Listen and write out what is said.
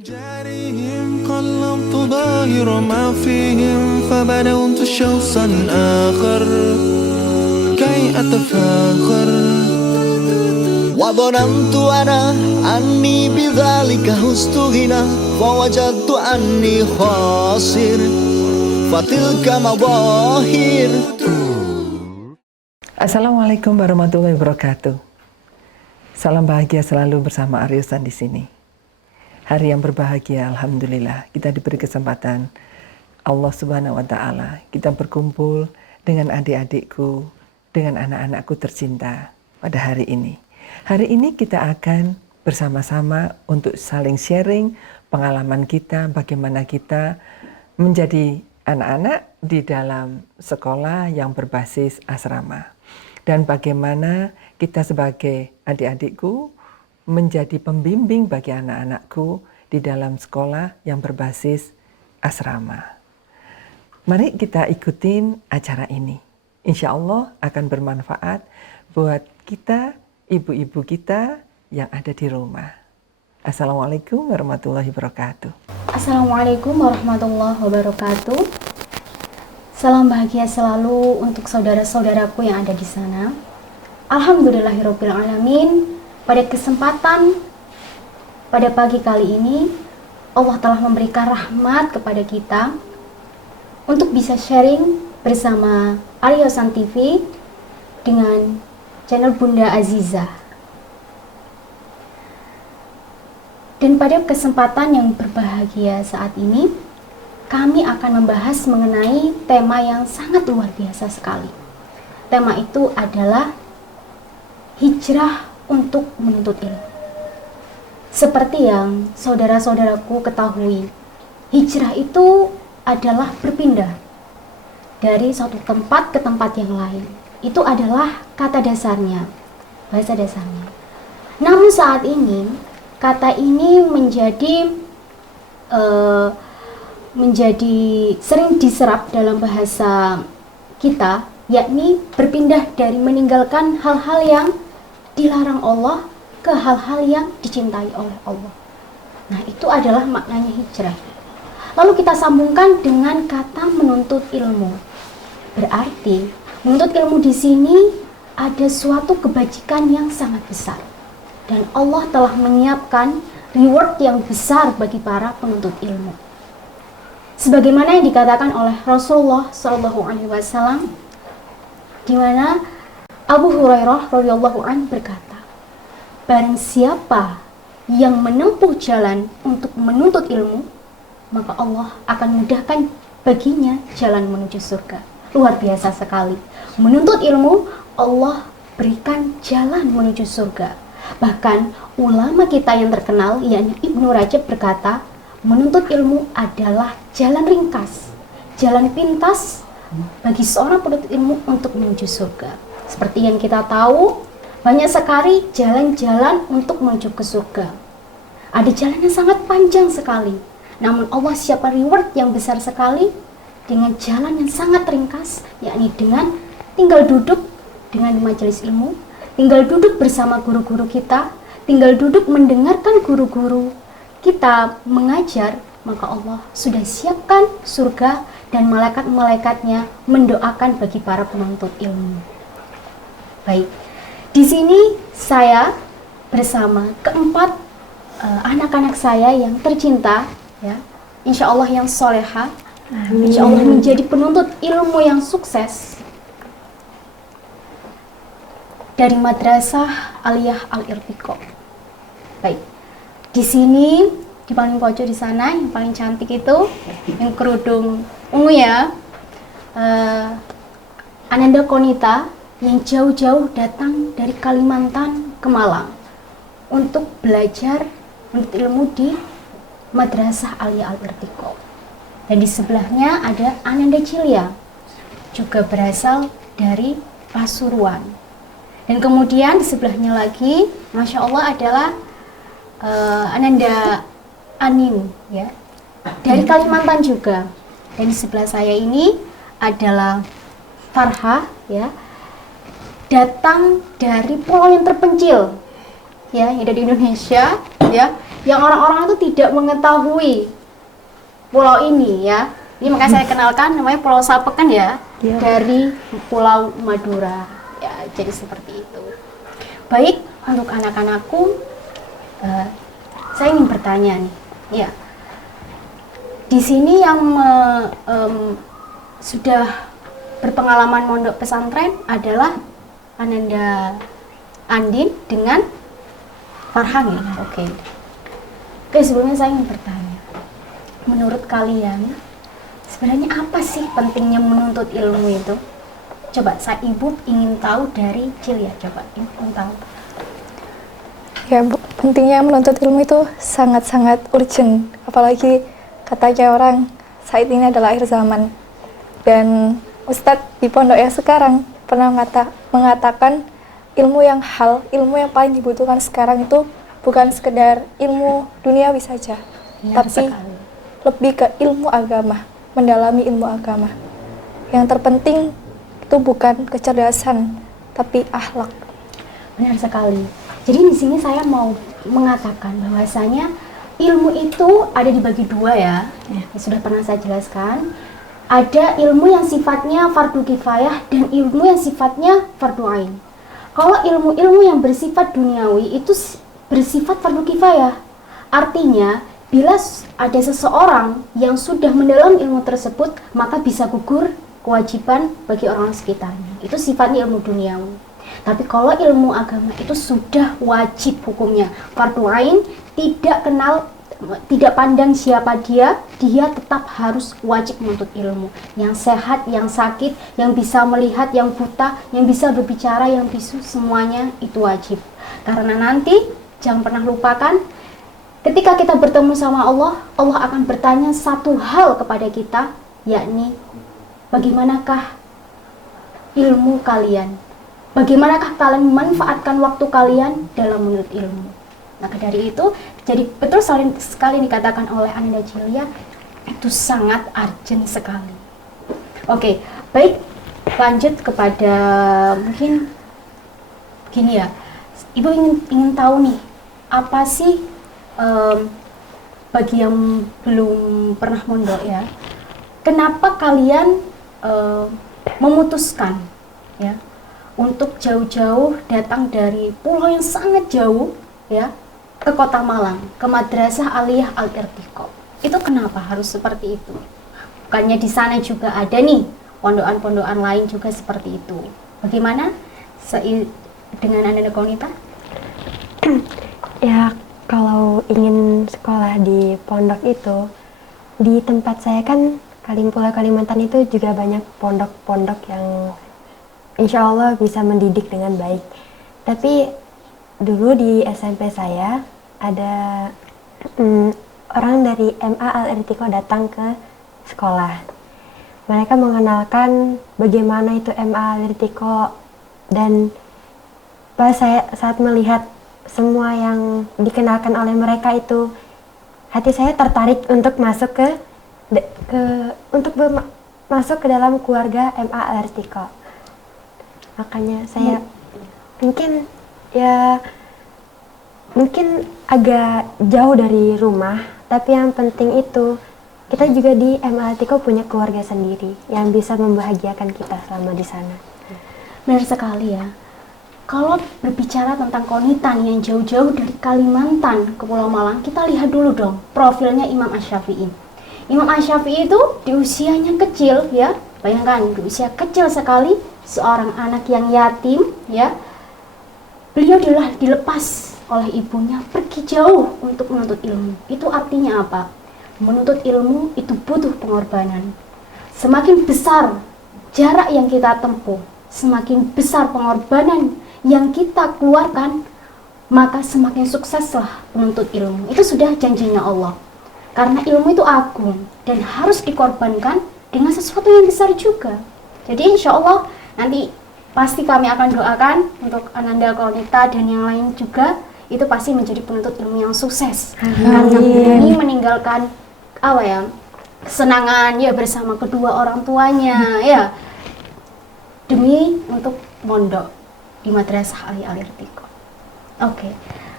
جارهم قلبت ظاهر ما فيهم فبدأت شخصا آخر كي أتفاخر وظننت أنا أني بذلك هزت غنى فوجدت أني خاسر فتلك مظاهر. Assalamualaikum warahmatullahi wabarakatuh. Salam bahagia selalu bersama Aryosan di sini. Hari yang berbahagia, alhamdulillah kita diberi kesempatan Allah Subhanahu wa taala. Kita berkumpul dengan adik-adikku, dengan anak-anakku tercinta pada hari ini. Hari ini kita akan bersama-sama untuk saling sharing pengalaman kita, bagaimana kita menjadi anak-anak di dalam sekolah yang berbasis asrama. Dan bagaimana kita sebagai adik-adikku menjadi pembimbing bagi anak-anakku di dalam sekolah yang berbasis asrama. Mari kita ikutin acara ini. Insya Allah akan bermanfaat buat kita, ibu-ibu kita yang ada di rumah. Assalamualaikum warahmatullahi wabarakatuh. Assalamualaikum warahmatullahi wabarakatuh. Salam bahagia selalu untuk saudara-saudaraku yang ada di sana. Alhamdulillahirabbil alamin. Pada kesempatan pada pagi kali ini, Allah telah memberikan rahmat kepada kita untuk bisa sharing bersama Aryosan TV dengan channel Bunda Aziza. Dan pada kesempatan yang berbahagia saat ini, kami akan membahas mengenai tema yang sangat luar biasa sekali. Tema itu adalah hijrah untuk menuntut ilmu. Seperti yang saudara-saudaraku ketahui, hijrah itu adalah berpindah dari suatu tempat ke tempat yang lain. Itu adalah kata dasarnya, bahasa dasarnya. Namun saat ini, kata ini menjadi sering diserap dalam bahasa kita, yakni berpindah dari meninggalkan hal-hal yang dilarang Allah ke hal-hal yang dicintai oleh Allah. Nah, itu adalah maknanya hijrah. Lalu kita sambungkan dengan kata menuntut ilmu. Berarti menuntut ilmu di sini ada suatu kebajikan yang sangat besar. Dan Allah telah menyiapkan reward yang besar bagi para penuntut ilmu. Sebagaimana yang dikatakan oleh Rasulullah SAW, di mana Abu Hurairah radhiyallahu anhu berkata, barang siapa yang menempuh jalan untuk menuntut ilmu, maka Allah akan mudahkan baginya jalan menuju surga. Luar biasa sekali. Menuntut ilmu, Allah berikan jalan menuju surga. Bahkan ulama kita yang terkenal, yakni Ibnu Rajab berkata, menuntut ilmu adalah jalan ringkas, jalan pintas bagi seorang penuntut ilmu untuk menuju surga. Seperti yang kita tahu, banyak sekali jalan-jalan untuk menuju ke surga. Ada jalan yang sangat panjang sekali, namun Allah siapkan reward yang besar sekali dengan jalan yang sangat ringkas, yakni dengan tinggal duduk dengan majelis ilmu, tinggal duduk bersama guru-guru kita, tinggal duduk mendengarkan guru-guru kita mengajar, maka Allah sudah siapkan surga dan malaikat-malaikatnya mendoakan bagi para penuntut ilmu. Baik, di sini saya bersama keempat anak-anak saya yang tercinta, ya, insya Allah yang soleha, insya Allah menjadi penuntut ilmu yang sukses dari Madrasah Aliyah Al-Irtiqa. Baik, di sini di paling pojok di sana yang paling cantik itu yang kerudung ungu ya, Ananda Konita, yang jauh-jauh datang dari Kalimantan ke Malang untuk belajar menuntut ilmu di Madrasah Aliyah Al-Irtiqa. Dan di sebelahnya ada Ananda Cilia, juga berasal dari Pasuruan. Dan kemudian di sebelahnya lagi, Masya Allah, adalah Ananda Anin, ya, dari Kalimantan juga. Dan di sebelah saya ini adalah Farha, ya, datang dari pulau yang terpencil, ya, yang ada di Indonesia, ya, yang orang-orang itu tidak mengetahui pulau ini ya. Ini makanya saya kenalkan namanya Pulau Sapeken ya, dari Pulau Madura. Ya, jadi seperti itu. Baik, untuk anak-anakku, saya ingin bertanya nih, ya. Di sini yang sudah berpengalaman mondok pesantren adalah Ananda Andin dengan Farhan ya. Oke, sebelumnya saya ingin bertanya, menurut kalian sebenarnya apa sih pentingnya menuntut ilmu itu? Coba Ibu ingin tahu dari Cilia, coba ingin tahu. Ya Bu, pentingnya menuntut ilmu itu sangat-sangat urgent, apalagi katanya orang saat ini adalah akhir zaman. Dan Ustadz di pondok yang sekarang pernah mengatakan ilmu yang paling dibutuhkan sekarang itu bukan sekedar ilmu duniawi saja, tapi lebih ke ilmu agama, mendalami ilmu agama. Yang terpenting itu bukan kecerdasan, tapi akhlak. Benar sekali. Jadi di sini saya mau mengatakan bahwasanya ilmu itu ada dibagi dua ya. Sudah pernah saya jelaskan. Ada ilmu yang sifatnya fardu kifayah dan ilmu yang sifatnya fardu ain. Kalau ilmu-ilmu yang bersifat duniawi itu bersifat fardu kifayah. Artinya, bila ada seseorang yang sudah mendalam ilmu tersebut, maka bisa gugur kewajiban bagi orang sekitarnya. Itu sifatnya ilmu duniawi. Tapi kalau ilmu agama itu sudah wajib hukumnya. Fardu ain, tidak pandang siapa dia tetap harus wajib menuntut ilmu. Yang sehat, yang sakit, yang bisa melihat, yang buta, yang bisa berbicara, yang bisu, semuanya itu wajib. Karena nanti, jangan pernah lupakan, ketika kita bertemu sama Allah, Allah akan bertanya satu hal kepada kita, yakni bagaimanakah ilmu kalian? Bagaimanakah kalian memanfaatkan waktu kalian dalam menuntut ilmu? Maka dari itu, jadi betul sekali dikatakan oleh Ananda Cilia, itu sangat urgent sekali. Oke, baik, lanjut kepada mungkin gini ya, Ibu ingin tahu nih, apa sih bagi yang belum pernah mondok ya, kenapa kalian memutuskan ya untuk jauh-jauh datang dari pulau yang sangat jauh ya ke Kota Malang, ke Madrasah Aliyah Al-Irtiqa. Itu kenapa harus seperti itu? Bukannya di sana juga ada nih pondokan-pondokan lain juga seperti itu. Bagaimana dengan Anda Konita? Ya, kalau ingin sekolah di pondok itu, di tempat saya kan Pulau Kalimantan itu juga banyak pondok-pondok yang insya Allah bisa mendidik dengan baik. Tapi dulu di SMP saya ada orang dari MA Al-Irtiqa datang ke sekolah. Mereka mengenalkan bagaimana itu MA Al-Irtiqa, dan pas saya saat melihat semua yang dikenalkan oleh mereka itu, hati saya tertarik untuk masuk masuk ke dalam keluarga MA Al-Irtiqa. Makanya saya mungkin agak jauh dari rumah, tapi yang penting itu kita juga di MA Al-Irtiqa punya keluarga sendiri yang bisa membahagiakan kita selama di sana. Benar sekali ya. Kalau berbicara tentang Konita nih yang jauh-jauh dari Kalimantan ke Pulau Malang, kita lihat dulu dong profilnya Imam Asy-Syafi'i. Imam Asy-Syafi'i itu di usianya kecil ya, bayangkan di usia kecil sekali, seorang anak yang yatim ya, beliau dilepas oleh ibunya pergi jauh untuk menuntut ilmu. Itu artinya apa? Menuntut ilmu itu butuh pengorbanan. Semakin besar jarak yang kita tempuh, semakin besar pengorbanan yang kita keluarkan, maka semakin sukseslah menuntut ilmu. Itu sudah janjinya Allah. Karena ilmu itu agung dan harus dikorbankan dengan sesuatu yang besar juga. Jadi insya Allah nanti pasti kami akan doakan untuk Ananda Konita dan yang lain juga, itu pasti menjadi penuntut ilmu yang sukses. Karena ini meninggalkan kesenangan ya bersama kedua orang tuanya ya, demi untuk mondok di Madrasah Aliyah Al-Irtiqa. Oke.